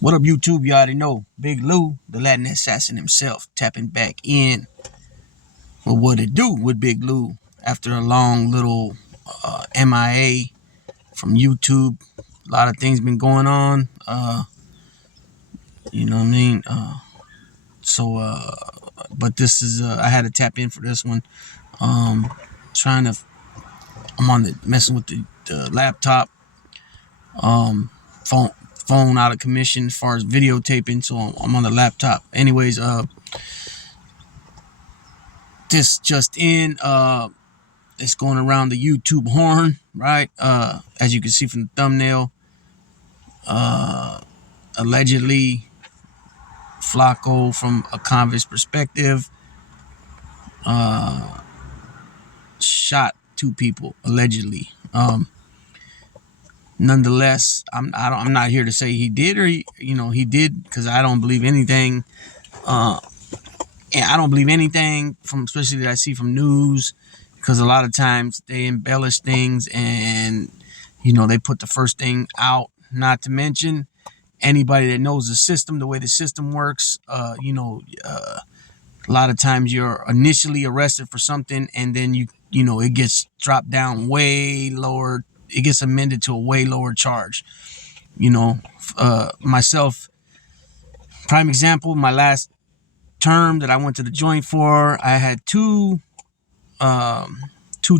What up, YouTube? You already know. Big Lou, the Latin assassin himself, tapping back in with what it do with Big Lou after a long little MIA from YouTube. A lot of things been going on. You know what I mean? But this is, I had to tap in for this one. Um, trying to, I'm on the, messing with the laptop. Phone out of commission as far as videotaping, so I'm on the laptop. Anyways, this just in, it's going around the YouTube horn, right? As you can see from the thumbnail, allegedly Flaco, from a convict's perspective, shot two people allegedly. Nonetheless, I'm not here to say he did or he did, because I don't believe anything. And I don't believe anything from, especially that I see from news, because a lot of times they embellish things and they put the first thing out. Not to mention, anybody that knows the system, the way the system works, a lot of times you're initially arrested for something, and then it gets dropped down way lower. It gets amended to a way lower charge. Myself, prime example, my last term that I went to the joint for, I had two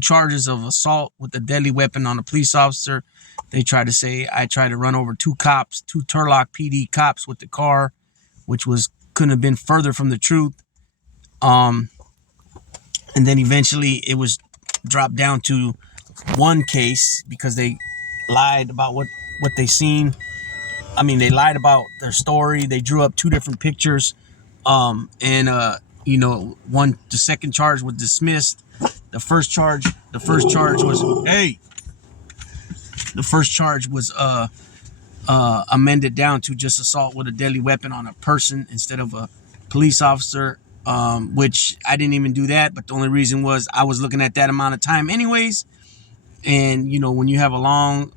charges of assault with a deadly weapon on a police officer. They tried to say I tried to run over two Turlock PD cops with the car, which couldn't have been further from the truth. And then eventually it was dropped down to one case because they lied about what they seen. I mean, they lied about their story. They drew up two different pictures. And the second charge was dismissed. The first charge was amended down to just assault with a deadly weapon on a person instead of a police officer, which I didn't even do that. But the only reason was I was looking at that amount of time anyways. And, when you have a long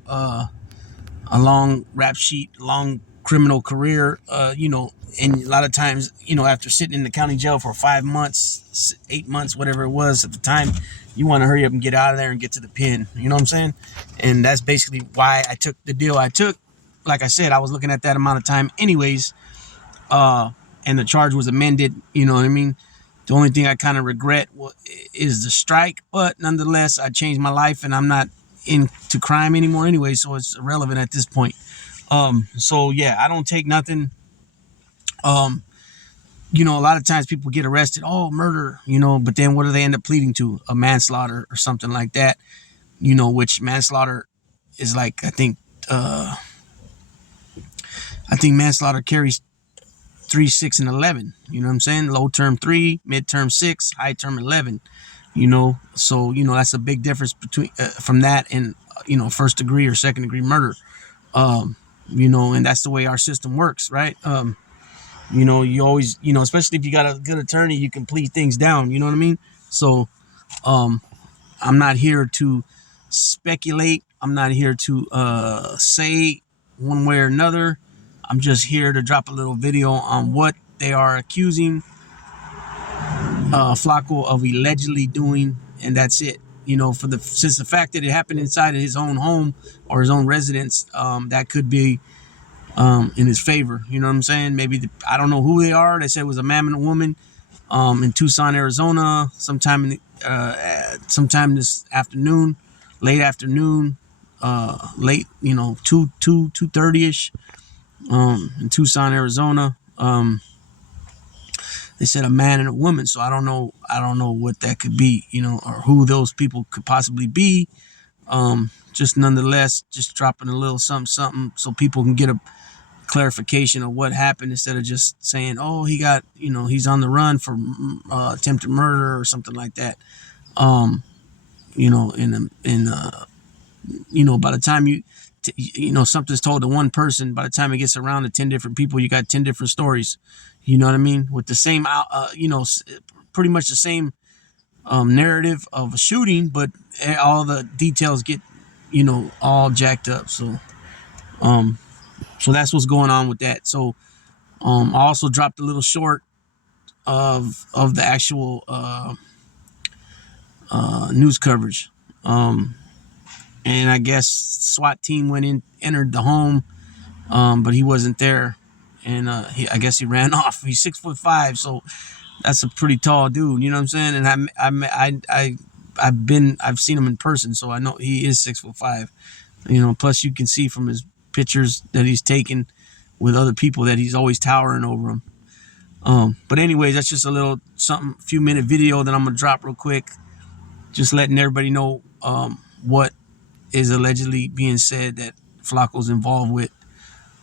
rap sheet, long criminal career, and a lot of times, after sitting in the county jail for 5 months, 8 months, whatever it was at the time, you want to hurry up and get out of there and get to the pen. You know what I'm saying? And that's basically why I took the deal I took. Like I said, I was looking at that amount of time anyways, and the charge was amended. You know what I mean? The only thing I kind of regret is the strike, but nonetheless, I changed my life and I'm not into crime anymore anyway, so it's irrelevant at this point. So yeah, I don't take nothing. A lot of times people get arrested, murder, but then what do they end up pleading to? A manslaughter or something like that, which manslaughter is like, I think manslaughter carries 3, 6, and 11. You know what I'm saying? Low term 3, mid term 6, high term 11. So that's a big difference between from that and first degree or second degree murder. And that's the way our system works, right? You always, especially if you got a good attorney, you can plead things down. You know what I mean? So, I'm not here to speculate. I'm not here to say one way or another. I'm just here to drop a little video on what they are accusing Flaco of allegedly doing, and that's it. Since the fact that it happened inside of his own home or his own residence, that could be in his favor. You know what I'm saying? Maybe I don't know who they are. They said it was a man and a woman in Tucson, Arizona, sometime this afternoon, late afternoon, late 2:30 ish, in Tucson, Arizona. They said a man and a woman, so I don't know what that could be, or who those people could possibly be. Just nonetheless, just dropping a little something so people can get a clarification of what happened, instead of just saying, he got, he's on the run for attempted murder or something like that. By the time something's told to one person, by the time it gets around to 10 different people, you got 10 different stories. You know what I mean? With the same, pretty much the same narrative of a shooting, but all the details get, all jacked up. So, So that's what's going on with that. So I also dropped a little short of the actual news coverage. And I guess SWAT team went in, entered the home, but he wasn't there, and I guess he ran off. He's 6'5", so that's a pretty tall dude. You know what I'm saying? And I've seen him in person, so I know he is 6'5". You know, plus you can see from his pictures that he's taken with other people that he's always towering over them. But anyways, that's just a little something, few minute video that I'm gonna drop real quick, just letting everybody know what is allegedly being said that Flaco's involved with.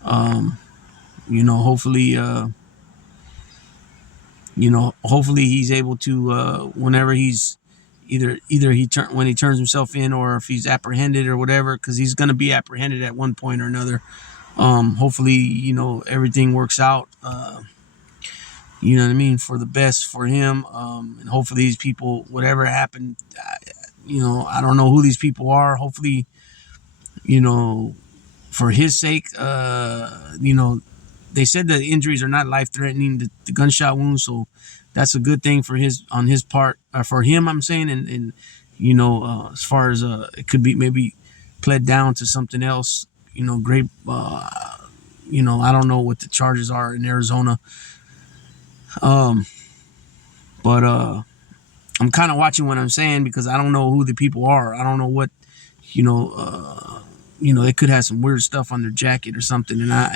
You know, hopefully he's able to whenever he's either when he turns himself in, or if he's apprehended or whatever, because he's gonna be apprehended at one point or another. Hopefully, everything works out. You know what I mean, for the best for him. And hopefully these people, whatever happened, I don't know who these people are. Hopefully, for his sake, they said that the injuries are not life threatening, the gunshot wounds. So that's a good thing on his part, for him, I'm saying. And as far as it could be maybe pled down to something else, great. I don't know what the charges are in Arizona. But I'm kind of watching what I'm saying, because I don't know who the people are. I don't know what, they could have some weird stuff on their jacket or something, and I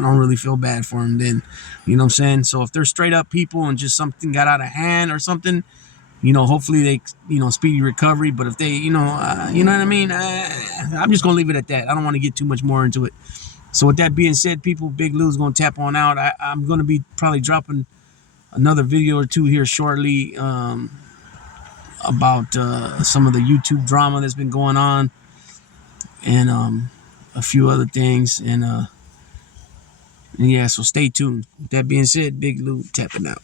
don't really feel bad for them then, you know what I'm saying? So if they're straight up people and just something got out of hand or something, hopefully they, speedy recovery. But if they, you know what I mean? I'm just going to leave it at that. I don't want to get too much more into it. So with that being said, people, Big Lou's going to tap on out. I'm going to be probably dropping another video or two here shortly about some of the YouTube drama that's been going on, and a few other things. And yeah, so stay tuned. With that being said, Big Lou tapping out.